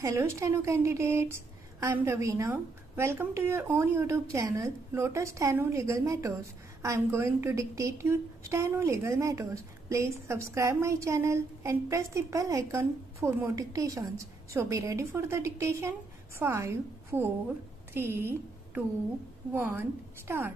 Hello Steno candidates, I am Ravina. Welcome to your own YouTube channel Lotus Steno Legal Matters. I am going to dictate you Steno Legal Matters. Please subscribe my channel and press the bell icon for more dictations. So be ready for the dictation. 5, 4, 3, 2, 1, start.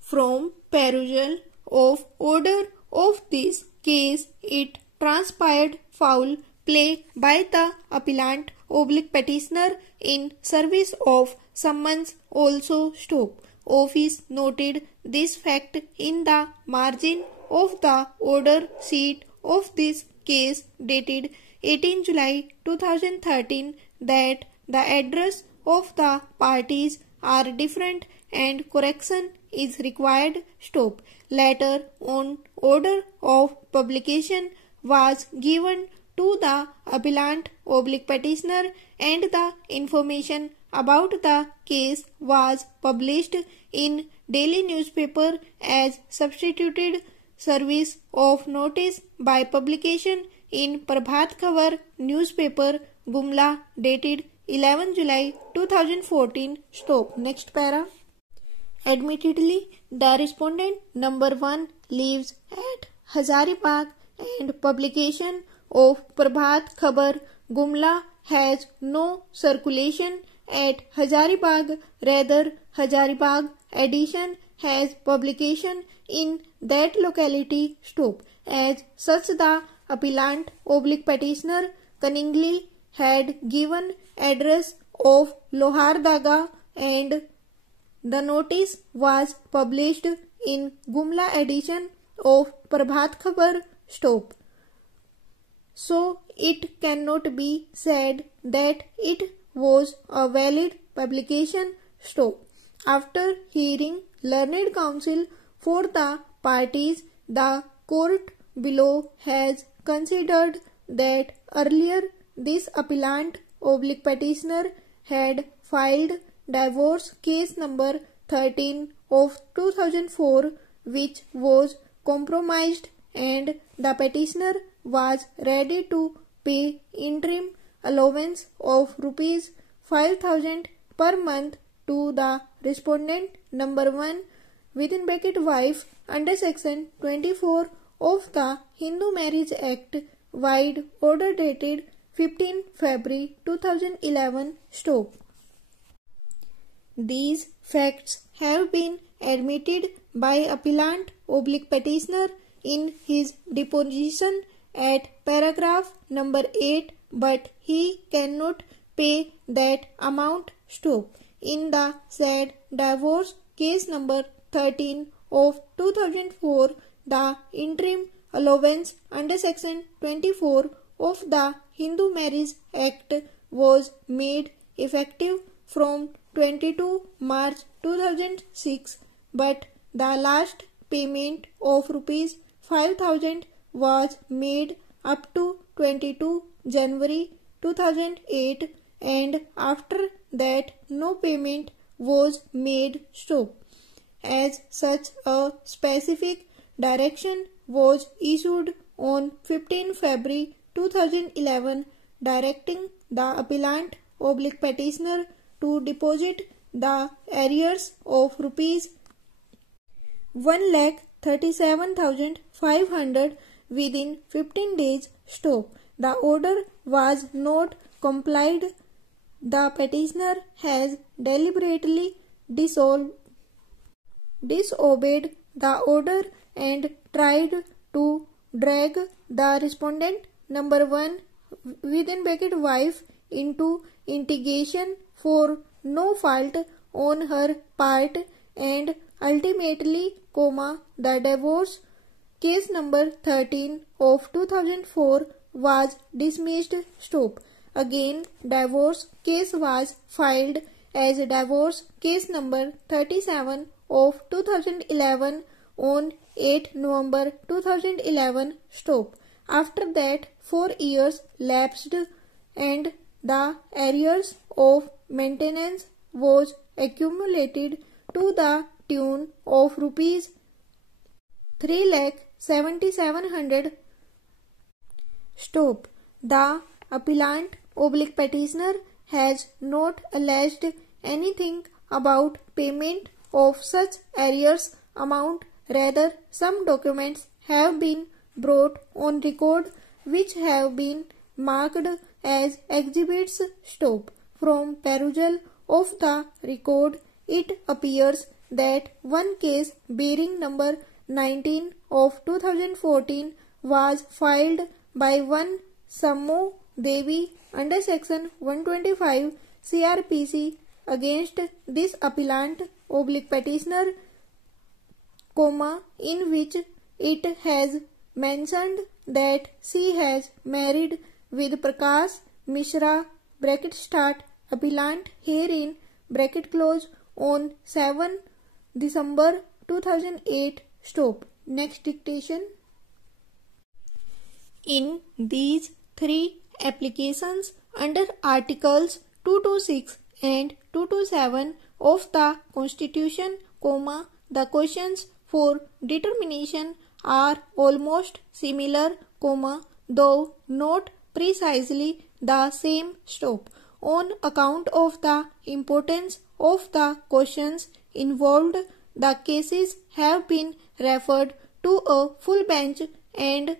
From perusal of order of this case, it transpired foul play by the appellant/petitioner in service of summons also stop. Office noted this fact in the margin of the order sheet of this case dated 18 July 2013 that the address of the parties are different and correction is required. Stop. Letter on order of publication was given to the appellant/petitioner and the information about the case was published in daily newspaper as substituted service of notice by publication in Prabhat Khabar newspaper Gumla dated 11 July 2014. Stop. Next para. Admittedly, the respondent number 1 lives at Hazaribagh and publication of Prabhat Khabar Gumla has no circulation at Hazaribagh. Rather, Hazaribagh edition has publication in that locality. Stop. As such, the appellant/petitioner cunningly had given address of Lohardaga and the notice was published in Gumla edition of Prabhat Khabar. Stop. So it cannot be said that it was a valid publication. Stop. After hearing learned counsel for the parties, the court below has considered that earlier this appellant/petitioner had filed divorce case number 13 of 2004 which was compromised and the petitioner was ready to pay interim allowance of rupees 5,000 per month to the respondent number 1 within bracket wife under section 24 of the Hindu Marriage Act wide order dated 15 February 2011. Stop. These facts have been admitted by appellant/petitioner in his deposition at paragraph number 8, but he cannot pay that amount. Stop. In the said divorce case number 13 of 2004, the interim allowance under section 24 of the Hindu Marriage Act was made effective from 22 March 2006, but the last payment of rupees 5,000 was made up to 22 January 2008 and after that no payment was made. Stop. As such, a specific direction was issued on 15 February 2011 directing the appellant/petitioner to deposit the arrears of rupees 1,37,500 within 15 days. Stop. The order was not complied. The petitioner has deliberately disobeyed the order and tried to drag the respondent number 1 within bracket wife into litigation for no fault on her part and ultimately, the divorce case number 13 of 2004 was dismissed. Stop. Again, divorce case was filed as divorce case number 37 of 2011 on 8 November 2011. Stop. After that, 4 years lapsed and the arrears of maintenance was accumulated to the tune of rupees 3,77,700. Stop. The appellant petitioner has not alleged anything about payment of such arrears amount. Rather, some documents have been brought on record which have been marked as exhibits. From perusal of the record, it appears that one case bearing number 19 of 2014 was filed by one Sammo Devi under section 125 CRPC against this appellant petitioner, in which it has mentioned that she has married with Prakash Mishra appellant herein on 7 December 2008. Next dictation. In these three applications under Articles 226 and 227 of the Constitution, the questions for determination are almost similar, though not precisely the same. On account of the importance of the questions involved, the cases have been referred to a full bench, and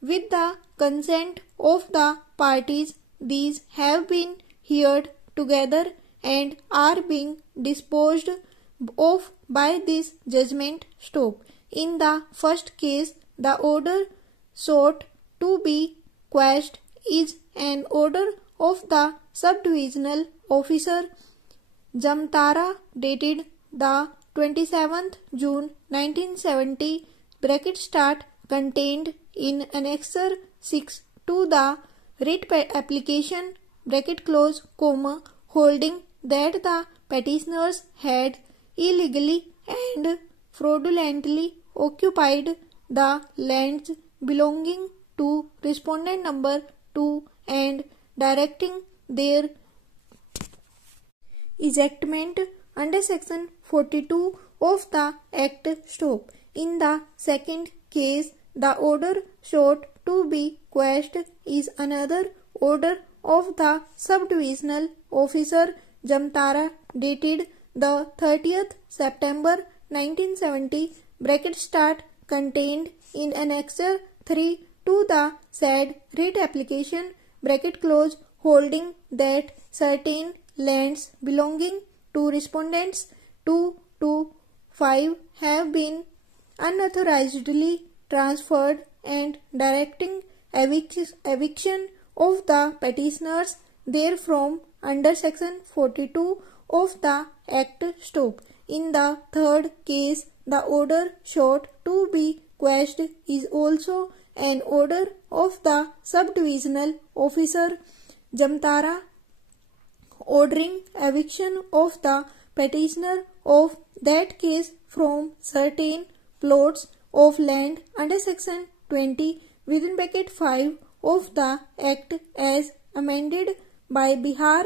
with the consent of the parties, these have been heard together and are being disposed of by this judgment. In the first case, the order sought to be quashed is an order of the subdivisional officer Jamtara dated the 27th June 1970 contained in Annexure 6 to the writ application holding that the petitioners had illegally and fraudulently occupied the lands belonging to respondent number 2 and directing their ejectment under section 42 of the Act. In the second case, the order sought to be quashed is another order of the subdivisional officer Jamtara dated the 30th September 1970 contained in Annexure 3 to the said writ application holding that certain lands belonging to respondents 2 to 5 have been unauthorizedly transferred and directing eviction of the petitioners therefrom under section 42 of the Act. In the third case, the order sought to be quashed is also an order of the subdivisional officer Jamtara ordering eviction of the petitioner of that case from certain plots of land under section 20 (5) of the Act as amended by Bihar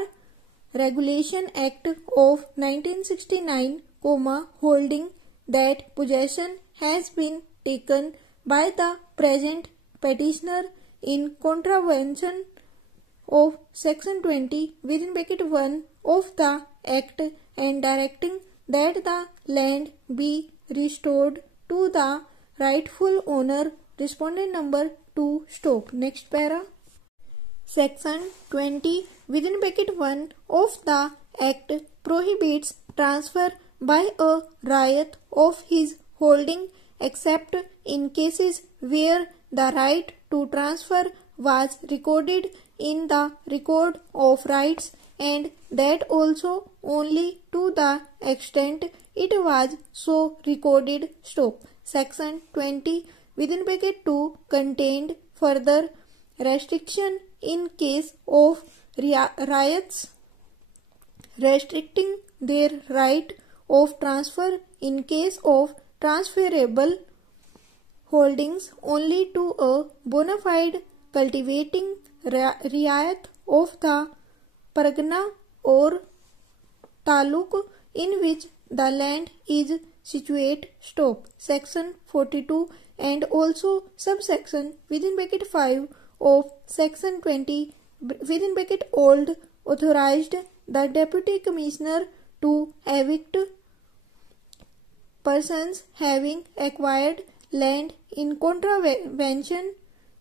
Regulation Act of 1969, holding that possession has been taken by the present petitioner in contravention of section 20 (1) of the Act and directing that the land be restored to the rightful owner respondent number 2. Next para. Section 20 (1) of the Act prohibits transfer by a Ryat of his holding except in cases where the right to transfer was recorded in the record of rights, and that also only to the extent it was so recorded. Section 20 (2) contained further restriction in case of Ryats restricting their right of transfer in case of transferable holdings only to a bona fide cultivating Ryat of the Pargana or Taluk in which the land is situate. Section 42 and also subsection (5) of section 20 within bracket old authorized the deputy commissioner to evict persons having acquired land in contravention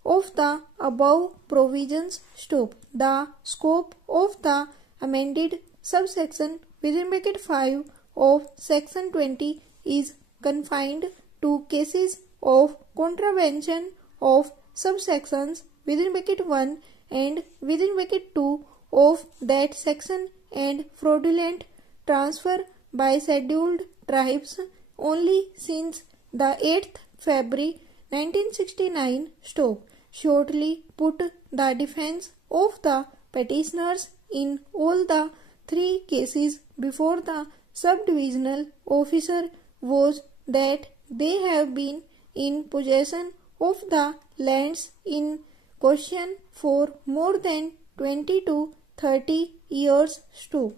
of the above provisions. Stop. The scope of the amended subsection within bracket 5 of section 20 is confined to cases of contravention of subsections within bracket 1 and within bracket 2 of that section and fraudulent transfer by scheduled tribes only since the 8th February 1969. Stop. Shortly put, the defense of the petitioners in all the 3 cases before the subdivisional officer was that they have been in possession of the lands in question for more than 20 to 30 years. Stop.